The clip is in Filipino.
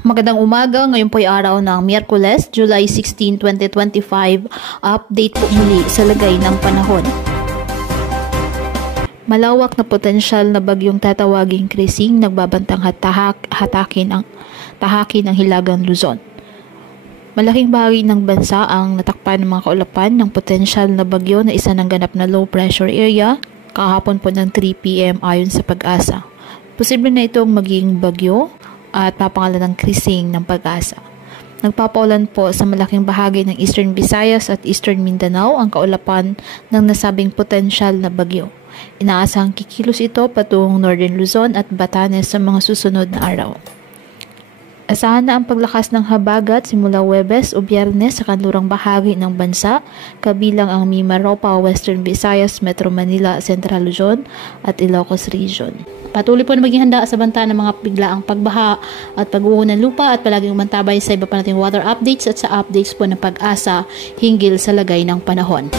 Magandang umaga, ngayon po ay araw ng Miyerkules, July 16, 2025. Update po muli sa lagay ng panahon. Malawak na potensyal na bagyong tatawaging Krising nagbabantang tahakin ang Hilagang Luzon. Malaking bahagi ng bansa ang natakpan ng mga kaulapan ng potensyal na bagyo na isa ng ganap na low pressure area kahapon po ng 3 p.m. ayon sa Pag-asa. Posible na itong maging bagyo at papangalan ng Krising ng Pag-asa. Nagpapaulan po sa malaking bahagi ng Eastern Visayas at Eastern Mindanao ang kaulapan ng nasabing potensyal na bagyo. Inaasahang kikilos ito patungong Northern Luzon at Batanes sa mga susunod na araw. Asahan na ang paglakas ng habagat simula Huwebes o Biyernes sa kanlurang bahagi ng bansa, kabilang ang Mimaropa, Western Visayas, Metro Manila, Central Luzon at Ilocos Region. Patuloy po na maging handa sa banta ng mga biglaang pagbaha at pag-uho ng lupa at palaging umantabay sa iba pa nating weather updates at sa updates po ng Pag-asa hinggil sa lagay ng panahon.